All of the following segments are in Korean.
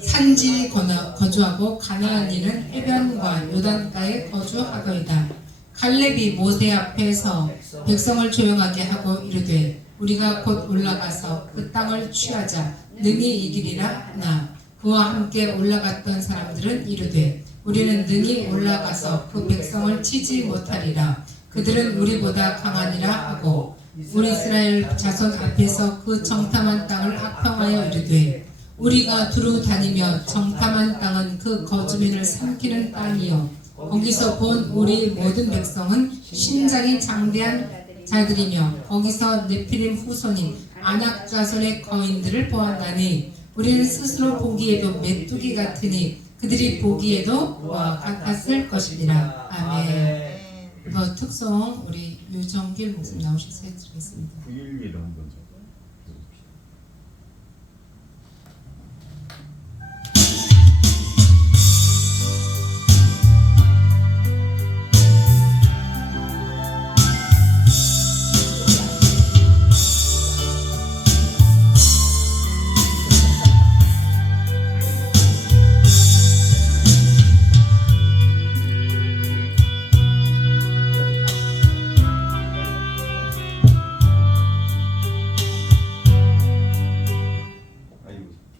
산지에 거주하고 가나안 이는 해변과 요단가에 거주하더이다. 갈렙이 모세 앞에서 백성을 조용하게 하고 이르되 우리가 곧 올라가서 그 땅을 취하자 능히 이기리라 하나 그와 함께 올라갔던 사람들은 이르되 우리는 능히 올라가서 그 백성을 치지 못하리라. 그들은 우리보다 강하니라 하고 우리 이스라엘 자손 앞에서 그 정탐한 땅을 악평하여 이르되 우리가 두루 다니며 정탐한 땅은 그 거주민을 삼키는 땅이요 거기서 본 우리 모든 백성은 신장이 장대한 자들이며 거기서 네피림 후손인 아낙 자손의 거인들을 보았나니 우리는 스스로 보기에도 메뚜기 같으니 그들이 보기에도 같았을 것이니라. 아멘. 더 특송 우리 유정길 목사님 나오셔서 해드리겠습니다. 911을 한번 좀.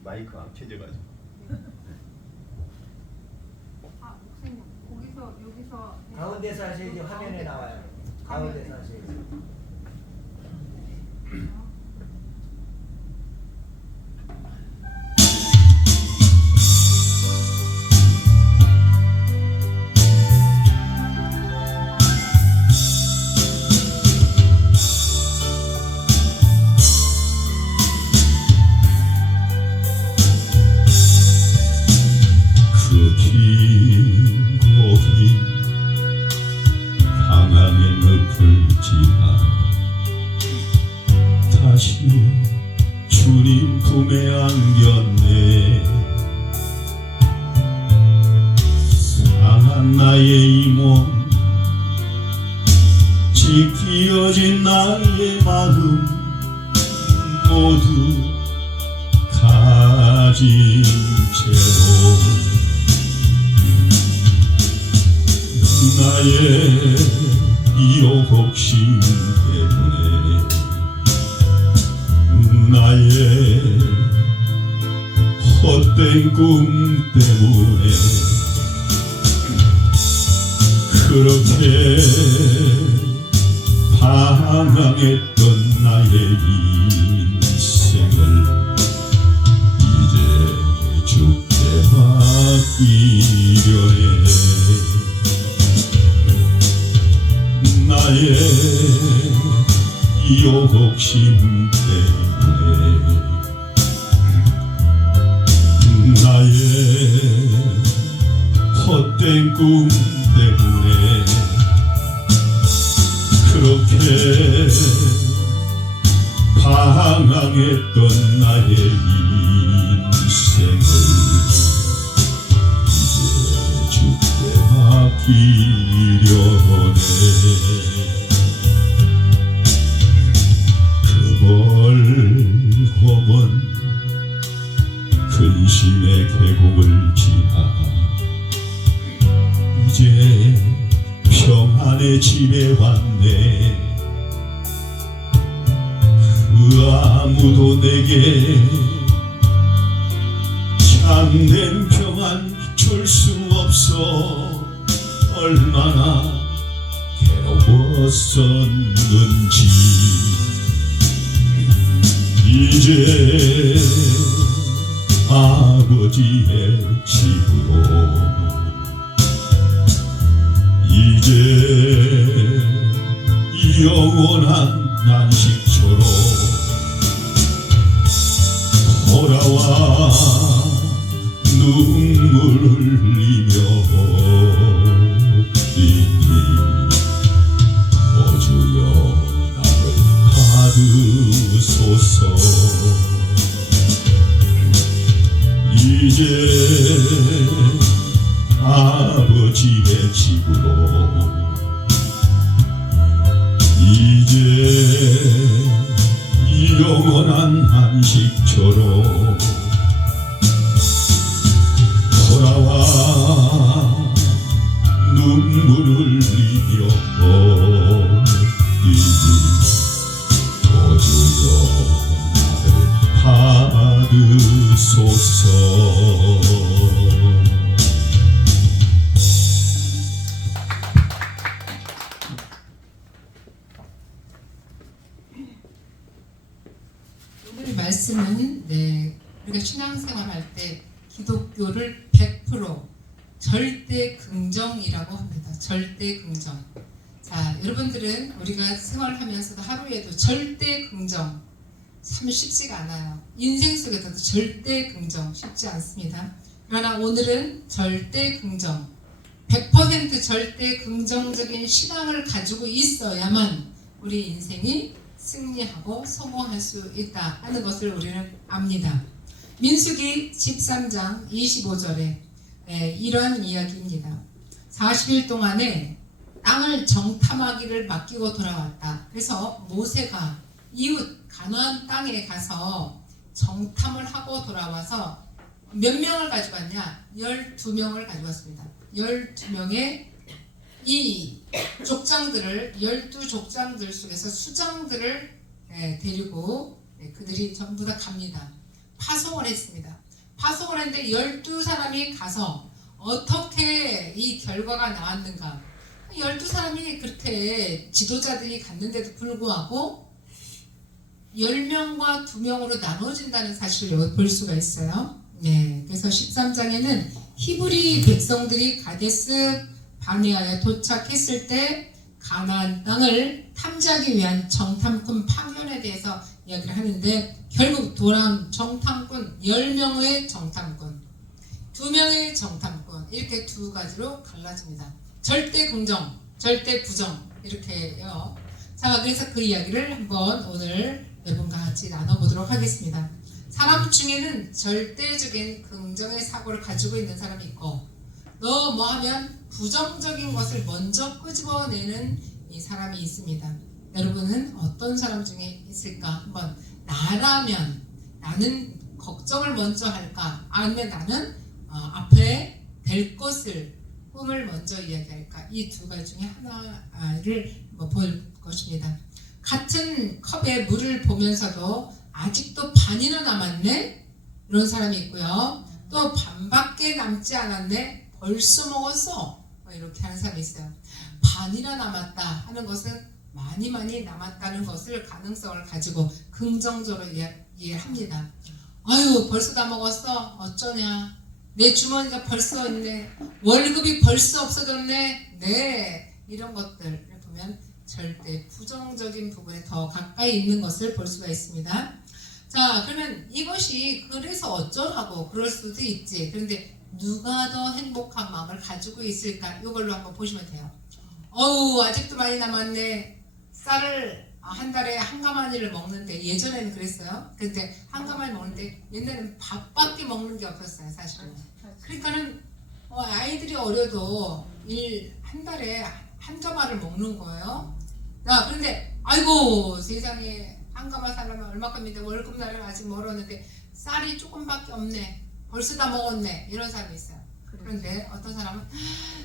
마이크 안 켜져가지고. 아 목사님 거기서 여기서 가운데서 하셔야지. 화면에 나와요. 가운데서 하셔야지. 다시 주님 품에 안겼네. 상한 나의 이 몸 찢기어진 나의 마음 모두 가진 채로 나의 이욕심 때문에 나의 헛된 꿈 때문에 그렇게 방황했던 나의 인생을 이제 주께 맡기려 해. 나의 욕심 때문에 나의 헛된 꿈 때문에 그렇게 방황했던 나의 인생을 이제 주께 맡기려 해. 멀고 먼 근심의 계곡을 지나 이제 평안의 집에 왔네. 그 아무도 내게 참된 평안 줄 수 없어 얼마나 괴로웠었는지 이제 아버지의 집으로 이제 영원한 안식처로 돌아와 눈물을 흘리며 오 주여 받으소서. 이제 아버지의 집으로 이제 영원한 안식처로 오늘 말씀은 우리가 신앙생활 할 때 기독교를 100% 절대 긍정이라고 합니다. 절대 긍정. 자, 여러분들은 우리가 생활하면서도 하루에도 절대 긍정 참 쉽지가 않아요. 인생 속에서도 절대 긍정 쉽지 않습니다. 그러나 오늘은 절대 긍정 100% 절대 긍정적인 신앙을 가지고 있어야만 우리 인생이 승리하고 성공할 수 있다 하는 것을 우리는 압니다. 민수기 13장 25절에 이런 이야기입니다. 40일 동안에 땅을 정탐하기를 맡기고 돌아왔다. 그래서 모세가 이웃 가나안 땅에 가서 정탐을 하고 돌아와서 몇 명을 가져왔냐? 12명을 가져왔습니다. 12명의 이 족장들을 12족장들 속에서 수장들을 데리고 그들이 전부 다 갑니다. 파송을 했습니다. 파송을 했는데 12사람이 가서 어떻게 이 결과가 나왔는가? 12사람이 그렇게 지도자들이 갔는데도 불구하고 10명과 2명으로 나눠진다는 사실을 볼 수가 있어요. 그래서 13장에는 히브리 백성들이 가데스 바네아에 도착했을 때 가나안 땅을 탐지하기 위한 정탐꾼 파견에 대해서 이야기를 하는데 결국 돌아온 정탐꾼 10명의 정탐꾼 2명의 정탐꾼 이렇게 두 가지로 갈라집니다. 절대 긍정, 절대 부정 이렇게요. 자, 그래서 그 이야기를 한번 오늘 여러분과 같이 나눠보도록 하겠습니다. 사람 중에는 절대적인 긍정의 사고를 가지고 있는 사람이 있고 너 뭐 하면 부정적인 것을 먼저 끄집어내는 이 사람이 있습니다. 여러분은 어떤 사람 중에 있을까? 한번 나라면 나는 걱정을 먼저 할까? 아니면 나는 앞에 될 것을 꿈을 먼저 이야기할까? 이 두 가지 중에 하나를 볼 것입니다. 같은 컵에 물을 보면서도 아직도 반이나 남았네? 이런 사람이 있고요. 또 반밖에 남지 않았네? 벌써 먹었어? 이렇게 하는 사람이 있어요. 반이나 남았다 하는 것은 많이 남았다는 것을 가능성을 가지고 긍정적으로 이해합니다. 아유 벌써 다 먹었어? 어쩌냐? 내 주머니가 벌써 있네. 월급이 벌써 없어졌네. 네, 이런 것들을 보면 절대 부정적인 부분에 더 가까이 있는 것을 볼 수가 있습니다. 자, 그러면 이것이 그래서 어쩌라고 그럴 수도 있지. 그런데 누가 더 행복한 마음을 가지고 있을까? 이걸로 한번 보시면 돼요. 어우 아직도 많이 남았네. 쌀을 한 달에 한 가마니를 먹는데 예전에는 그랬어요. 근데 한 가마니 먹는데 옛날에는 밥밖에 먹는 게 없었어요 사실은. 그러니까는 아이들이 어려도 한 달에 한 가마를 먹는 거예요. 자, 그런데 아이고 세상에 한 가마 살려면 얼마큼인데 월급날은 아직 멀었는데 쌀이 조금밖에 없네. 벌써 다 먹었네. 이런 사람이 있어요. 그런데 어떤 사람은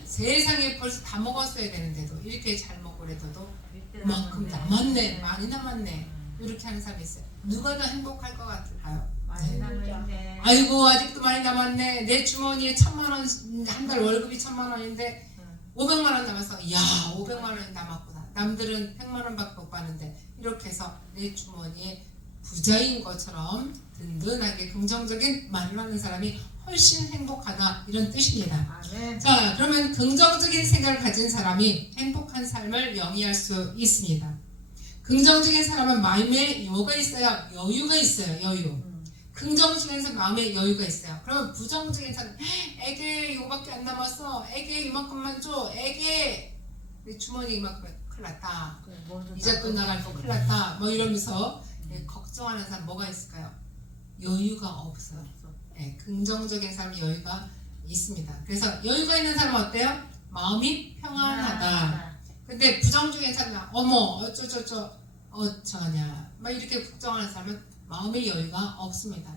세상에 벌써 다 먹었어야 되는데도 이렇게 잘 먹고 그래도 그만큼 남았네. 많이 남았네. 이렇게 하는 사람이 있어요. 누가 더 행복할 것 같을까요? 많이 남았네. 아이고 아직도 많이 남았네. 내 주머니에 1,000만 원, 한 달 월급이 1,000만 원인데 500만 원 남았어. 야 500만 원이 남았구나. 남들은 100만 원밖에 못 받는데 이렇게 해서 내 주머니에 부자인 것처럼 든든하게 긍정적인 말을 하는 사람이 훨씬 행복하다 이런 뜻입니다. 자, 그러면 긍정적인 생각을 가진 사람이 행복한 삶을 영위할 수 있습니다. 긍정적인 사람은 마음에 뭐가 있어요? 여유가 있어요. 여유. 긍정적인 마음에 여유가 있어요. 그러면 부정적인 사람 애게 이거밖에 안 남았어. 애게 이만큼만 줘. 애게 내 주머니 이만큼 큰일 났다. 이자 끝나갈 거 큰일 났다. 뭐 이러면서 걱정하는 사람 뭐가 있을까요? 여유가 없어요. 긍정적인 사람이 여유가 있습니다. 그래서 여유가 있는 사람은 어때요? 마음이 평안하다. 근데 부정적인 사람은 어머 어쩌냐 막 이렇게 걱정하는 사람은 마음의 여유가 없습니다.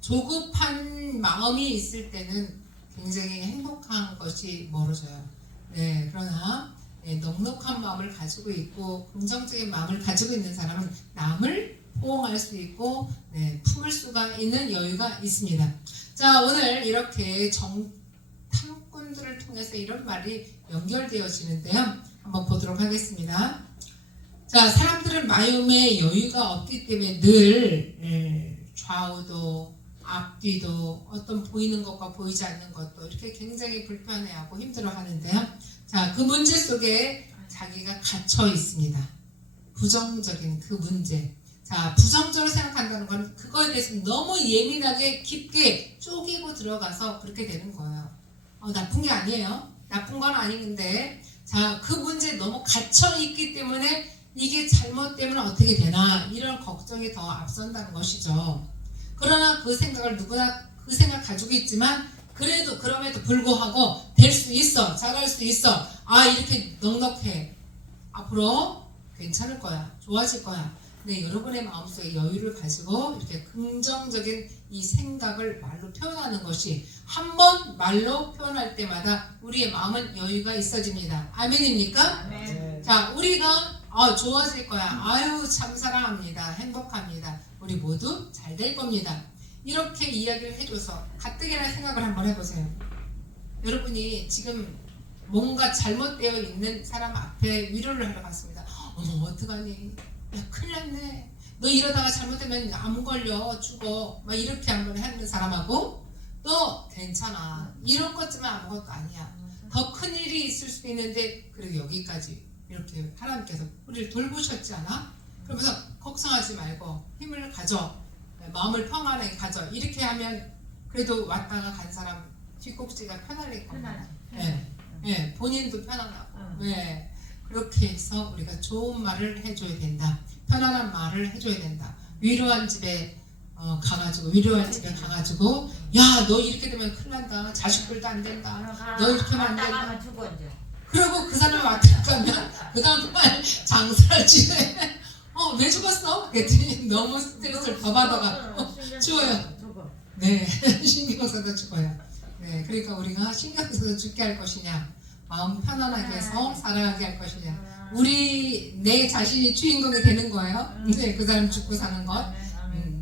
조급한 마음이 있을 때는 굉장히 행복한 것이 멀어져요. 그러나 넉넉한 마음을 가지고 있고 긍정적인 마음을 가지고 있는 사람은 남을 포옹할 수 있고 품을 수가 있는 여유가 있습니다. 자, 오늘 이렇게 탐꾼들을 통해서 이런 말이 연결되어지는데요. 한번 보도록 하겠습니다. 자, 사람들은 마음에 여유가 없기 때문에 늘 좌우도 앞뒤도 어떤 보이는 것과 보이지 않는 것도 이렇게 굉장히 불편해하고 힘들어하는데요. 자, 그 문제 속에 자기가 갇혀 있습니다. 부정적인 그 문제. 자, 부정적으로 생각한다는 건 그거에 대해서 너무 예민하게 깊게 쪼개고 들어가서 그렇게 되는 거예요. 나쁜 게 아니에요. 나쁜 건 아닌데, 자, 그 문제에 너무 갇혀 있기 때문에 이게 잘못되면 어떻게 되나 이런 걱정이 더 앞선다는 것이죠. 그러나 그 생각을 누구나 그 생각 가지고 있지만 그럼에도 불구하고 될 수 있어, 잘할 수 있어, 이렇게 넉넉해, 앞으로 괜찮을 거야, 좋아질 거야. 네, 여러분의 마음속에 여유를 가지고 이렇게 긍정적인 이 생각을 말로 표현하는 것이 한 번 말로 표현할 때마다 우리의 마음은 여유가 있어집니다. 아멘입니까? 네. 자, 우리가 좋아질 거야. 아유, 참 사랑합니다. 행복합니다. 우리 모두 잘 될 겁니다. 이렇게 이야기를 해줘서 가뜩이나 생각을 한번 해보세요. 여러분이 지금 뭔가 잘못되어 있는 사람 앞에 위로를 하러 갔습니다. 어머, 어떡하니? 야, 큰일 났네. 너 이러다가 잘못되면 암 걸려 죽어. 막 이렇게 한번 하는 사람하고 또 괜찮아. 이런 것쯤은 아무것도 아니야. 더 큰 일이 있을 수도 있는데 그래도 여기까지 이렇게 하나님께서 우리를 돌보셨지 않아? 그러면서 걱정하지 말고 힘을 가져, 마음을 평안하게 가져. 이렇게 하면 그래도 왔다가 간 사람 뒷꼭지가 편할 겁니다. 네, 본인도 편안하고. 네, 그렇게 해서 우리가 좋은 말을 해줘야 된다. 편안한 말을 해줘야 된다. 위로한 집에 가가지고 야, 너 이렇게 되면 큰일 난다. 자식들도 안 된다. 너 이렇게 하면 안 된다. 그리고 그 사람이 왔다 가면 그 다음날 장사를 지내. 왜 죽었어? 그랬더니 너무 스트레스를 더 받아가지고 죽어요. 네, 신경 써서 죽어요. 네, 그러니까 우리가 신경 써서 죽게 할 것이냐, 마음 편안하게 해서 살아가게 할 것이냐. 내 자신이 주인공이 되는 거예요. 네, 그 사람 죽고 사는 것.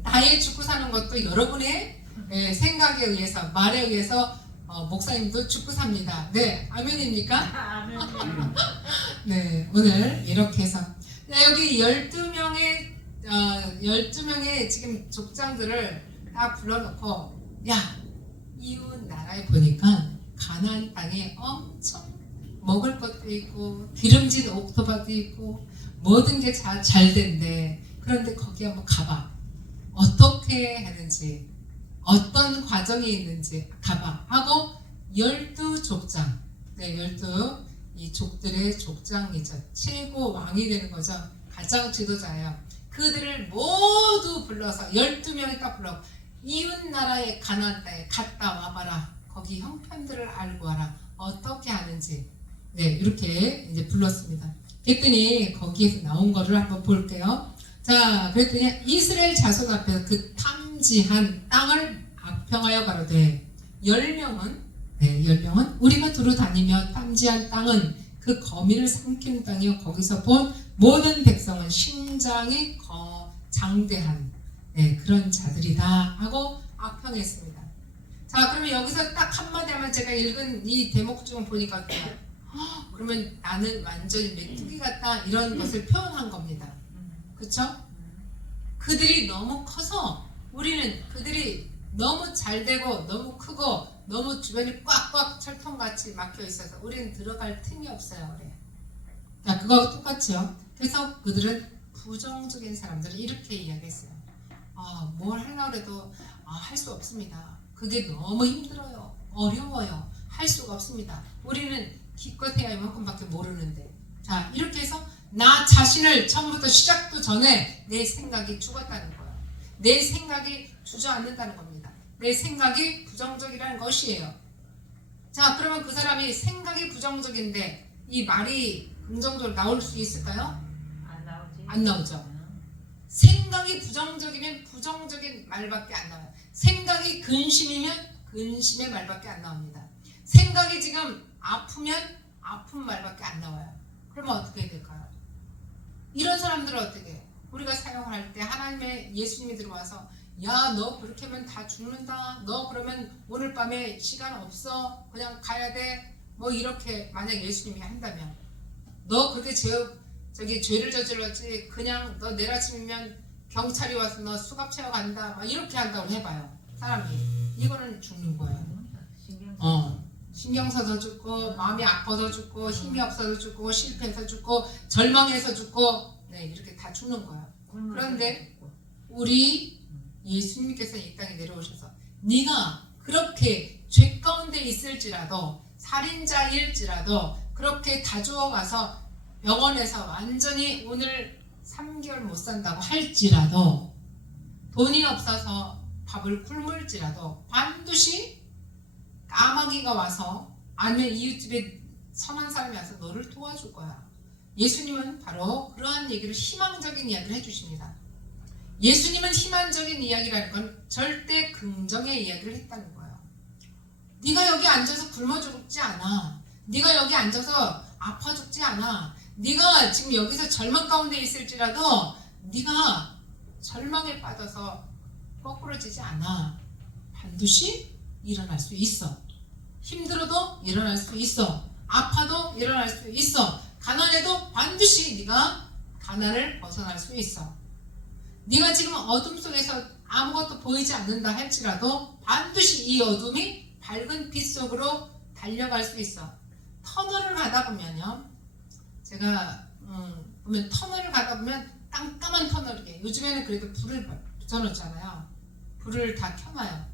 나의 죽고 사는 것도 여러분의 생각에 의해서, 말에 의해서 목사님도 죽고 삽니다. 네, 아멘입니까? 네, 오늘 이렇게 해서 여기 12명의 지금 족장들을 다 불러놓고, 야, 이웃 나라에 보니까 가나안 땅에 엄청 먹을 것도 있고 기름진 옥토바도 있고 모든 게 잘 된대. 그런데 거기 한번 가봐. 어떻게 하는지, 어떤 과정이 있는지 가봐 하고 12족장, 네, 12이 족들의 족장이죠. 최고 왕이 되는 거죠. 가장 지도자예요. 그들을 모두 불러서 12명이 딱 불러, 이웃 나라의 가나안 땅에 갔다 와봐라. 거기 형편들을 알고 와라. 어떻게 하는지. 네, 이렇게 이제 불렀습니다. 그랬더니 거기에서 나온 거를 한번 볼게요. 자, 그랬더니 이스라엘 자손 앞에서 그 탐지한 땅을 악평하여 가로되 10명은 우리가 두루 다니며 탐지한 땅은 그 거민을 삼키는 땅이요 거기서 본 모든 백성은 심장이 장대한 그런 자들이다 하고 악평했습니다. 자, 그러면 여기서 딱 한마디 하면 제가 읽은 이 대목 중 보니까 어때요? 그러면 나는 완전히 메뚜기 같다, 이런 것을 표현한 겁니다. 그쵸? 그들이 너무 커서 우리는 그들이 너무 잘 되고 너무 크고 너무 주변이 꽉꽉 철통같이 막혀 있어서 우리는 들어갈 틈이 없어요. 그래. 자, 그거 똑같죠. 그래서 그들은 부정적인 사람들을 이렇게 이야기했어요. 뭘 하려고 해도 할 수 없습니다. 그게 너무 힘들어요. 어려워요. 할 수가 없습니다. 우리는 기껏해야 이만큼밖에 모르는데. 자, 이렇게 해서 나 자신을 처음부터 시작도 전에 내 생각이 죽었다는 거예요. 내 생각이 주저앉는다는 겁니다. 내 생각이 부정적이라는 것이에요. 자, 그러면 그 사람이 생각이 부정적인데 이 말이 긍정적으로 나올 수 있을까요? 안 나오죠. 생각이 부정적이면 부정적인 말밖에 안 나와요. 생각이 근심이면 근심의 말밖에 안 나옵니다. 생각이 지금 아프면 아픈 말밖에 안 나와요. 그러면 어떻게 될까요? 이런 사람들은 어떻게 해요? 우리가 사용할 때 하나님의 예수님이 들어와서 야, 너 그렇게 하면 다 죽는다. 너 그러면 오늘 밤에 시간 없어. 그냥 가야 돼. 뭐 이렇게 만약 예수님이 한다면 너 그렇게 죄를 저질렀지. 그냥 너 내일 아침이면 경찰이 와서 너 수갑 채워 간다. 막 이렇게 한다고 해봐요. 사람이. 이거는 죽는 거예요. 신경 써서 죽고, 마음이 아파서 죽고, 힘이 없어서 죽고, 실패해서 죽고, 절망해서 죽고, 네, 이렇게 다 죽는 거예요. 그런데 우리 예수님께서 이 땅에 내려오셔서 네가 그렇게 죄 가운데 있을지라도, 살인자일지라도 그렇게 다 죽어가서 병원에서 완전히 오늘 3개월 못 산다고 할지라도, 돈이 없어서 밥을 굶을지라도 반드시 까마귀가 와서, 아니면 이웃집에 선한 사람이 와서 너를 도와줄 거야. 예수님은 바로 그러한 얘기를, 희망적인 이야기를 해주십니다. 예수님은 희망적인 이야기라는 건 절대 긍정의 이야기를 했다는 거예요. 네가 여기 앉아서 굶어 죽지 않아. 네가 여기 앉아서 아파 죽지 않아. 네가 지금 여기서 절망 가운데 있을지라도 네가 절망에 빠져서 거꾸러지지 않아. 반드시 일어날 수 있어. 힘들어도 일어날 수 있어. 아파도 일어날 수 있어. 가난해도 반드시 네가 가난을 벗어날 수 있어. 네가 지금 어둠 속에서 아무것도 보이지 않는다 할지라도 반드시 이 어둠이 밝은 빛 속으로 달려갈 수 있어. 터널을 가다 보면요, 제가 보면 터널을 가다 보면 깜깜한 터널이에요. 요즘에는 그래도 불을 붙여놓잖아요. 불을 다 켜놔요.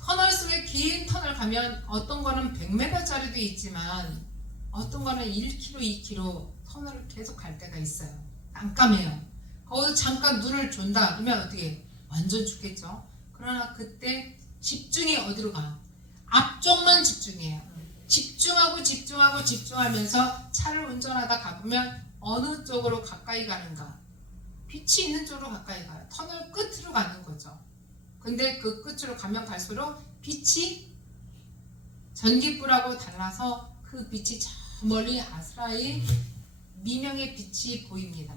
터널 속에 긴 터널 가면 어떤 거는 100m짜리도 있지만 어떤 거는 1km, 2km 터널을 계속 갈 때가 있어요. 깜깜해요. 거기서 잠깐 눈을 존다 그러면 어떻게 완전 죽겠죠. 그러나 그때 집중이 어디로 가? 앞쪽만 집중해요. 집중하면서 차를 운전하다 가보면 어느 쪽으로 가까이 가는가? 빛이 있는 쪽으로 가까이 가요. 터널 끝으로 가는 거죠. 근데 그 끝으로 가면 갈수록 빛이 전기불하고 달라서 그 빛이 저 멀리 아스라이 미명의 빛이 보입니다.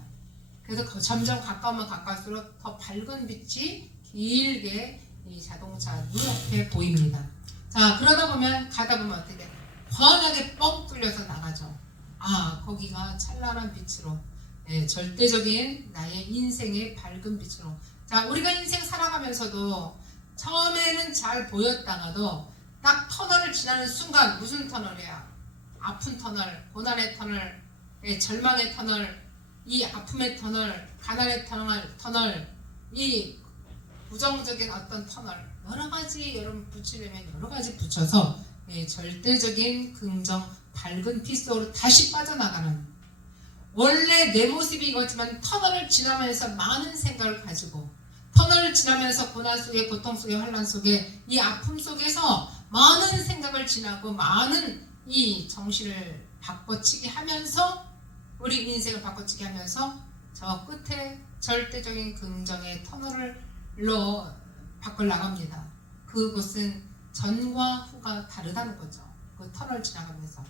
그래서 점점 가까우면 가까울수록 더 밝은 빛이 길게 이 자동차 눈앞에 보입니다. 자, 그러다 보면 가다 보면 어떻게 돼? 환하게 뻥 뚫려서 나가죠. 아, 거기가 찬란한 빛으로, 네, 절대적인 나의 인생의 밝은 빛으로. 자, 우리가 인생 살아가면서도 처음에는 잘 보였다가도 딱 터널을 지나는 순간, 무슨 터널이야? 아픈 터널, 고난의 터널, 절망의 터널, 이 아픔의 터널, 가난의 터널, 이 부정적인 어떤 터널, 여러 가지 여러분 붙이려면 여러 가지 붙여서 절대적인 긍정, 밝은 빛 속으로 다시 빠져나가는, 원래 내 모습이 이거지만 터널을 지나면서 많은 생각을 가지고, 터널을 지나면서 고난 속에, 고통 속에, 환난 속에, 이 아픔 속에서 많은 생각을 지나고 많은 이 정신을 바꿔치기 하면서, 우리 인생을 바꿔치기 하면서 저 끝에 절대적인 긍정의 터널로 밖을 나갑니다. 그곳은 전과 후가 다르다는 거죠. 그 터널 지나가면서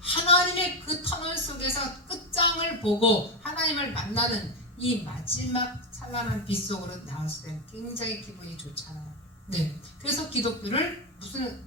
하나님의 그 터널 속에서 끝장을 보고 하나님을 만나는 이 마지막 찬란한 빛 속으로 나왔을 때 굉장히 기분이 좋잖아요. 네, 그래서 기독교를 무슨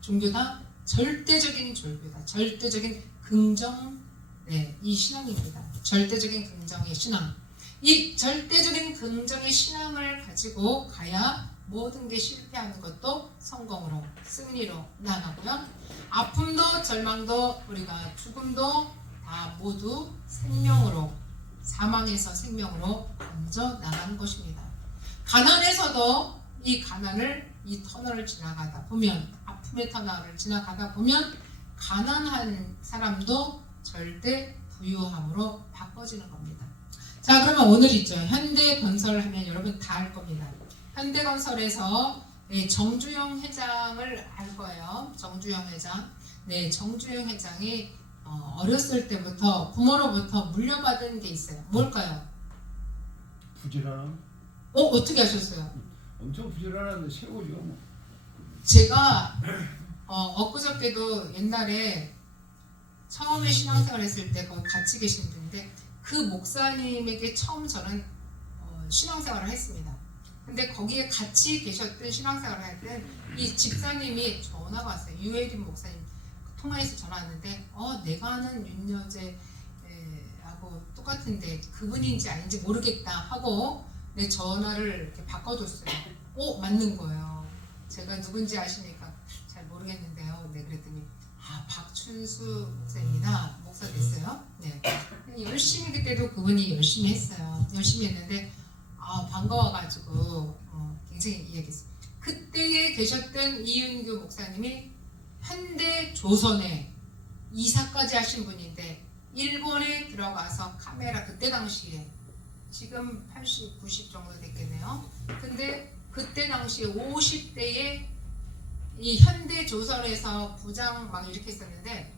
종교다? 절대적인 종교다. 절대적인 긍정, 네, 이 신앙입니다. 절대적인 긍정의 신앙. 이 절대적인 긍정의 신앙을 가지고 가야 모든 게 실패하는 것도 성공으로, 승리로 나가고요. 아픔도 절망도 우리가 죽음도 다 모두 생명으로, 사망에서 생명으로 먼저 나가는 것입니다. 가난에서도 이 가난을, 이 터널을 지나가다 보면, 아픔의 터널을 지나가다 보면 가난한 사람도 절대 부유함으로 바꿔지는 겁니다. 자, 그러면 오늘 있죠. 현대건설 하면 여러분 다 알 겁니다. 현대건설에서 정주영 회장을 알 거예요. 정주영 회장. 네, 정주영 회장이 어렸을 때부터 부모로부터 물려받은 게 있어요. 뭘까요? 부지런함? 어떻게 하셨어요? 엄청 부지런한 최고죠. 뭐. 제가 엊그저께도 옛날에 처음에 신앙생활 했을 때 거기 같이 계신 분인데 그 목사님에게 처음 저는 신앙생활을 했습니다. 근데 거기에 같이 계셨던 신앙생활을 했던 이 집사님이 전화가 왔어요. 유혜림 목사님 통화해서 전화 왔는데 내가 아는 윤여제 하고 똑같은데 그분인지 아닌지 모르겠다 하고 내 전화를 이렇게 바꿔줬어요. 맞는 거예요. 제가 누군지 아십니까? 잘 모르겠는데요. 네, 그랬더니 박춘수 목사입니다. 목사 됐어요. 네. 열심히 그때도 그분이 열심히 했어요. 열심히 했는데 반가워가지고 굉장히 이야기했어요. 그때에 계셨던 이은규 목사님이 현대조선에 이사까지 하신 분인데 일본에 들어가서 카메라 그때 당시에 지금 80, 90 정도 됐겠네요. 근데 그때 당시에 50대에 이 현대조선에서 부장 막 이렇게 했었는데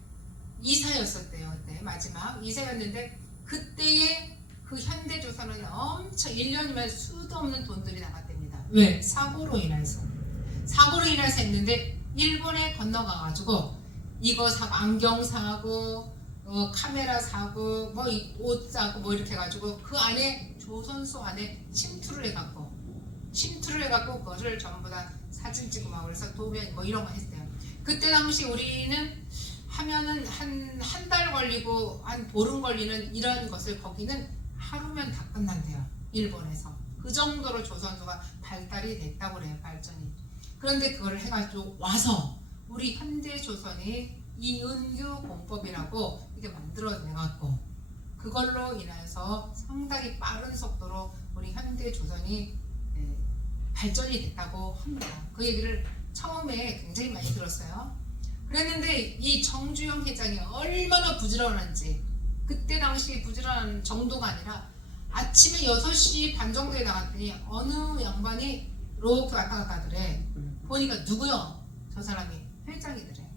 이사였었대요. 그때 마지막 이사였는데 그때에 그 현대조선은 엄청 1년이면 수도 없는 돈들이 나갔답니다. 왜? 사고로 인해서 했는데 일본에 건너가가지고 이거 사고 안경 사고 카메라 사고 뭐 옷 사고 뭐 이렇게 해가지고 그 안에 조선소 안에 침투를 해갖고 그거를 전부 다 사진 찍고 막 그래서 도면 뭐 이런 거 했어요. 그때 당시 우리는 하면은 한 달 걸리고 한 보름 걸리는 이런 것을 거기는 하루면 다 끝난대요. 일본에서 그 정도로 조선소가 발달이 됐다고 그래요. 발전이. 그런데 그걸 해가지고 와서 우리 현대조선이 이은규 공법이라고 이게 만들어내갖고 그걸로 인해서 상당히 빠른 속도로 우리 현대조선이 발전이 됐다고 합니다. 그 얘기를 처음에 굉장히 많이 들었어요. 그랬는데 이 정주영 회장이 얼마나 부지런한지 그때 당시 부지런한 정도가 아니라 아침에 6시 반 정도에 나갔더니 어느 양반이 이렇게 왔다 갔다 하더래. 보니까 누구요? 저 사람이 회장이더래.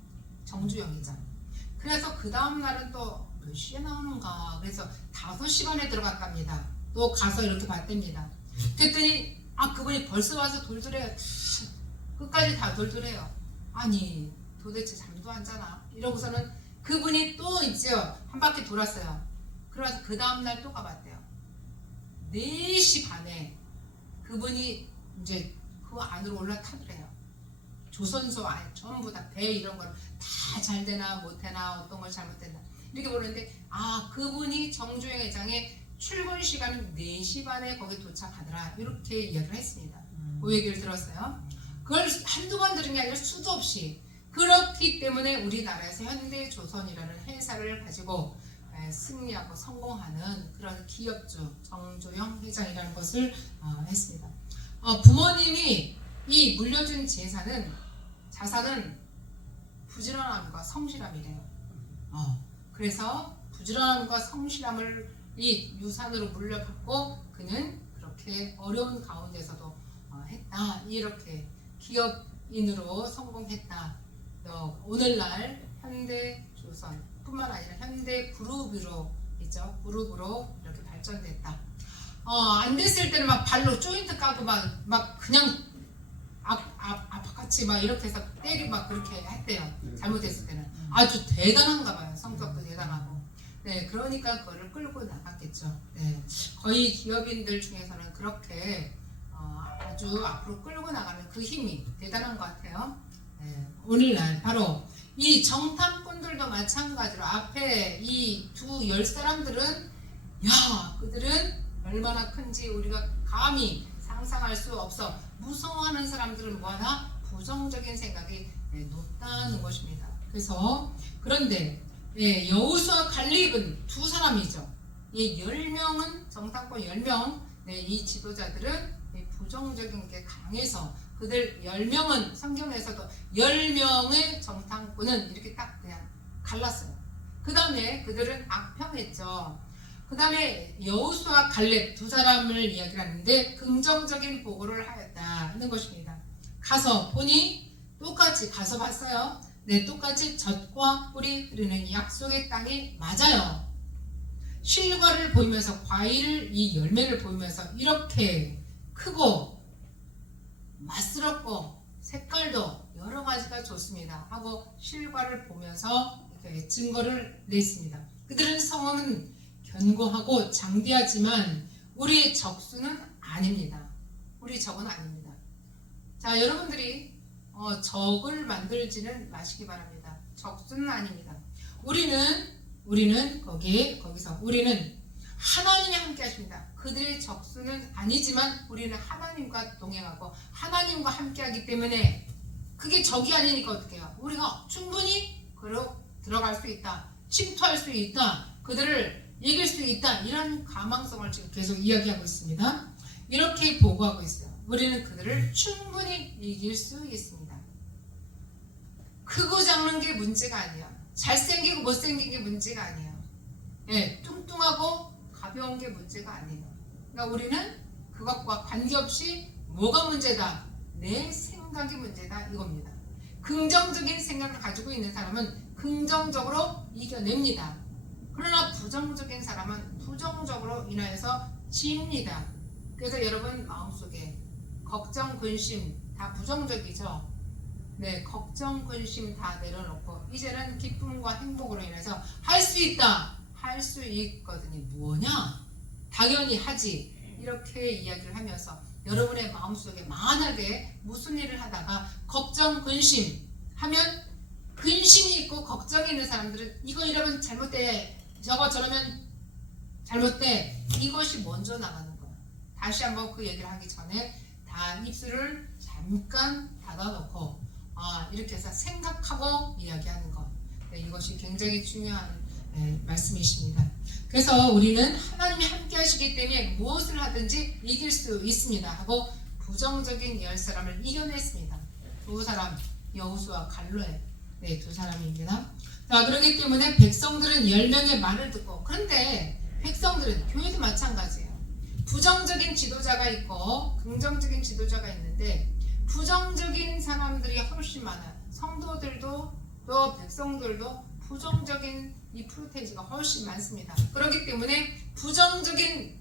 정주영 회장. 그래서 그 다음 날은 또 몇 시에 나오는가 그래서 5시 반에 들어갔답니다. 또 가서 이렇게 봤답니다. 그랬더니 그분이 벌써 와서 돌돌해요. 끝까지 다 돌돌해요. 아니 도대체 잠도 안 자나 이러고서는 그분이 또 이제 한 바퀴 돌았어요. 그래서 그 다음날 또 가봤대요. 4시 반에 그분이 이제 그 안으로 올라타더래요. 조선소 안에 전부 다 배 이런 걸 다 잘 되나 못 되나 어떤 걸 잘못됐나 이렇게 보는데 그분이 정주영 회장의 출근 시간은 4시 반에 거기 도착하더라 이렇게 이야기를 했습니다. 그 얘기를 들었어요. 그걸 한두 번 들은 게 아니라 수도 없이 그렇기 때문에 우리나라에서 현대조선이라는 회사를 가지고 승리하고 성공하는 그런 기업주 정주영 회장이라는 것을 했습니다. 부모님이 이 물려준 자산은 부지런함과 성실함이래요. 그래서 부지런함과 성실함을 이 유산으로 물려받고 그는 그렇게 어려운 가운데서도 했다. 이렇게 기업인으로 성공했다. 오늘날 현대조선뿐만 아니라 현대그룹으로 있죠. 그룹으로 이렇게 발전됐다. 안 됐을 때는 막 발로 조인트 까고 막 그냥 아파같이 막 이렇게 해서 때리고 막 그렇게 했대요. 잘못했을 때는. 아주 대단한가 봐요. 성격도 대단하고. 네, 그러니까 그거를 끌고 나갔겠죠. 네, 거의 기업인들 중에서는 그렇게 아주 앞으로 끌고 나가는 그 힘이 대단한 것 같아요. 네, 오늘날 바로 이 정탐꾼들도 마찬가지로 앞에 이 두 10사람들은 그들은 얼마나 큰지 우리가 감히 상상할 수 없어. 무서워하는 사람들은 뭐하나? 부정적인 생각이 높다는 것입니다. 그래서 그런데 여호수아 갈렙은 두 사람이죠. 10명은 정탐꾼 10명 이 지도자들은 부정적인 게 강해서 그들 10명은 성경에서도 10명의 정탐꾼은 이렇게 딱 그냥 갈랐어요. 그 다음에 그들은 악평했죠. 그 다음에 여호수아 갈렙 두 사람을 이야기를 하는데 긍정적인 보고를 하였다는 것입니다. 가서 보니 똑같이 가서 봤어요. 네, 똑같이 젖과 꿀이 흐르는 약속의 땅이 맞아요. 실과를 보이면서 과일을 이 열매를 보이면서 이렇게 크고 맛스럽고 색깔도 여러 가지가 좋습니다 하고 실과를 보면서 이렇게 증거를 냈습니다. 그들은 성은 견고하고 장대하지만 우리의 적수는 아닙니다. 우리 적은 아닙니다. 자, 여러분들이 적을 만들지는 마시기 바랍니다. 적수는 아닙니다. 우리는 거기서 우리는 하나님이 함께 하십니다. 그들의 적수는 아니지만 우리는 하나님과 동행하고 하나님과 함께 하기 때문에 그게 적이 아니니까 어떻게 해요? 우리가 충분히 들어갈 수 있다. 침투할 수 있다. 그들을 이길 수 있다. 이런 가망성을 지금 계속 이야기하고 있습니다. 이렇게 보고하고 있어요. 우리는 그들을 충분히 이길 수 있습니다. 크고 작은 게 문제가 아니야. 잘생기고 못생긴 게 문제가 아니야. 예, 뚱뚱하고 가벼운 게 문제가 아니에요. 그러니까 우리는 그것과 관계없이 뭐가 문제다? 내 생각이 문제다 이겁니다. 긍정적인 생각을 가지고 있는 사람은 긍정적으로 이겨냅니다. 그러나 부정적인 사람은 부정적으로 인하여서 집니다. 그래서 여러분 마음속에 걱정, 근심 다 부정적이죠. 네, 걱정, 근심 다 내려놓고 이제는 기쁨과 행복으로 인해서 할 수 있다. 할 수 있거든요. 뭐냐? 당연히 하지. 이렇게 이야기를 하면서 여러분의 마음속에 만약에 무슨 일을 하다가 걱정, 근심 하면 근심이 있고 걱정이 있는 사람들은 이거 이러면 잘못돼. 저거 저러면 잘못돼. 이것이 먼저 나가는 거야. 다시 한번 그 얘기를 하기 전에 다 입술을 잠깐 닫아놓고 이렇게 해서 생각하고 이야기하는 것. 네, 이것이 굉장히 중요한 말씀이십니다. 그래서 우리는 하나님이 함께 하시기 때문에 무엇을 하든지 이길 수 있습니다 하고 부정적인 10사람을 이겨냈습니다. 두 사람, 여호수아 갈렙, 네, 두 사람입니다. 자, 그렇기 때문에 백성들은 10명의 말을 듣고, 그런데 백성들은 교회도 마찬가지예요. 부정적인 지도자가 있고 긍정적인 지도자가 있는데 부정적인 사람들이 훨씬 많아요. 성도들도 또 백성들도 부정적인 이 프로테이지가 훨씬 많습니다. 그렇기 때문에 부정적인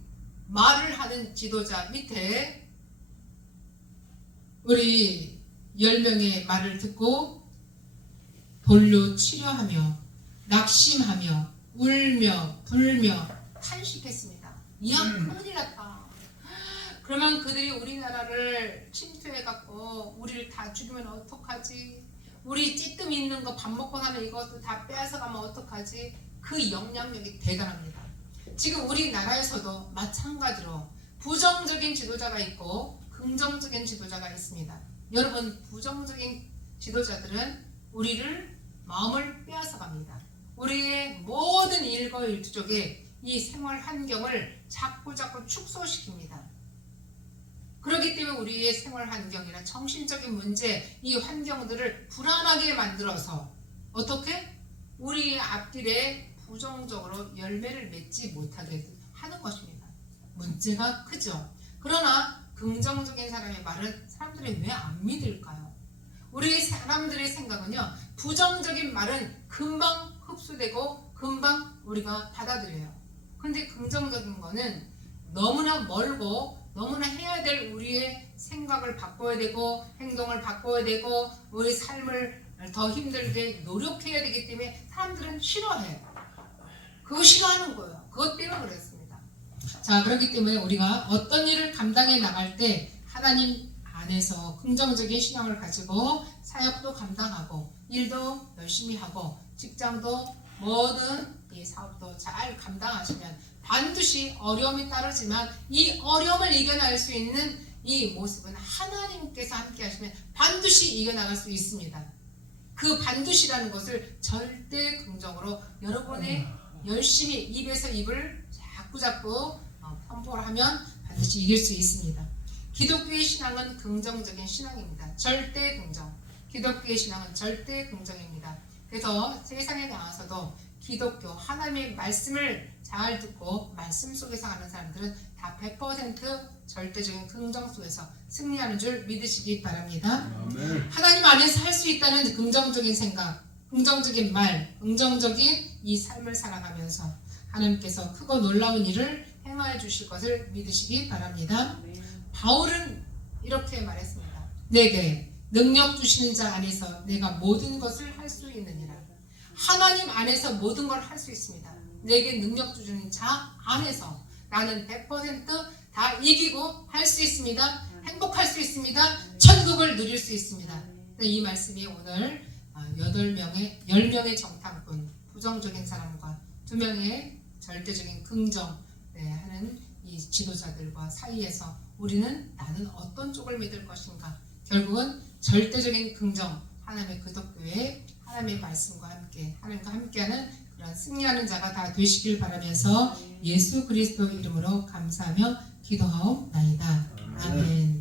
말을 하는 지도자 밑에 우리 10명의 말을 듣고 돌로 치려하며 낙심하며 울며 불며 탄식했습니다. 이야, 큰일 났다. 그러면 그들이 우리나라를 침투해갖고 우리를 다 죽이면 어떡하지? 우리 찌뜸 있는 거 밥 먹고 나면 이것도 다 빼앗아가면 어떡하지? 그 영향력이 대단합니다. 지금 우리나라에서도 마찬가지로 부정적인 지도자가 있고 긍정적인 지도자가 있습니다. 여러분, 부정적인 지도자들은 우리를 마음을 빼앗아갑니다. 우리의 모든 일거일투족에 이 생활 환경을 자꾸 축소시킵니다. 그렇기 때문에 우리의 생활 환경이나 정신적인 문제, 이 환경들을 불안하게 만들어서 어떻게? 우리의 앞길에 부정적으로 열매를 맺지 못하게 하는 것입니다. 문제가 크죠. 그러나 긍정적인 사람의 말은 사람들이 왜 안 믿을까요? 우리 사람들의 생각은요, 부정적인 말은 금방 흡수되고 금방 우리가 받아들여요. 근데 긍정적인 거는 너무나 멀고 너무나 해야 될 우리의 생각을 바꿔야 되고 행동을 바꿔야 되고 우리 삶을 더 힘들게 노력해야 되기 때문에 사람들은 싫어해요. 그거 싫어하는 거예요. 그것 때문에 그랬습니다. 자, 그렇기 때문에 우리가 어떤 일을 감당해 나갈 때 하나님 안에서 긍정적인 신앙을 가지고 사역도 감당하고 일도 열심히 하고 직장도 뭐든 이 사업도 잘 감당하시면 반드시 어려움이 따르지만 이 어려움을 이겨낼 수 있는 이 모습은 하나님께서 함께 하시면 반드시 이겨나갈 수 있습니다. 그 반드시라는 것을 절대 긍정으로 여러분의 열심히 입에서 입을 자꾸 선포를 하면 반드시 이길 수 있습니다. 기독교의 신앙은 긍정적인 신앙입니다. 절대 긍정. 기독교의 신앙은 절대 긍정입니다. 그래서 세상에 나와서도 기독교 하나님의 말씀을 잘 듣고 말씀 속에서 하는 사람들은 다 100% 절대적인 긍정 속에서 승리하는 줄 믿으시기 바랍니다. 아멘. 하나님 안에서 할 수 있다는 긍정적인 생각, 긍정적인 말, 긍정적인 이 삶을 살아가면서 하나님께서 크고 놀라운 일을 행하여 주실 것을 믿으시기 바랍니다. 바울은 이렇게 말했습니다. 내게 능력 주시는 자 안에서 내가 모든 것을 할 수 있느니라. 하나님 안에서 모든 걸 할 수 있습니다. 내게 능력 주시는 자 안에서 나는 100% 다 이기고 할 수 있습니다. 행복할 수 있습니다. 천국을 누릴 수 있습니다. 이 말씀이 오늘 10명의 정탐꾼, 부정적인 사람과 2명의 절대적인 긍정 하는 이 지도자들과 사이에서 우리는 나는 어떤 쪽을 믿을 것인가? 결국은 절대적인 긍정, 하나님의 기독교회, 하나님의 말씀과 함께 하나님과 함께하는 그런 승리하는 자가 다 되시길 바라면서 예수 그리스도 이름으로 감사하며 기도하옵나이다. 아멘.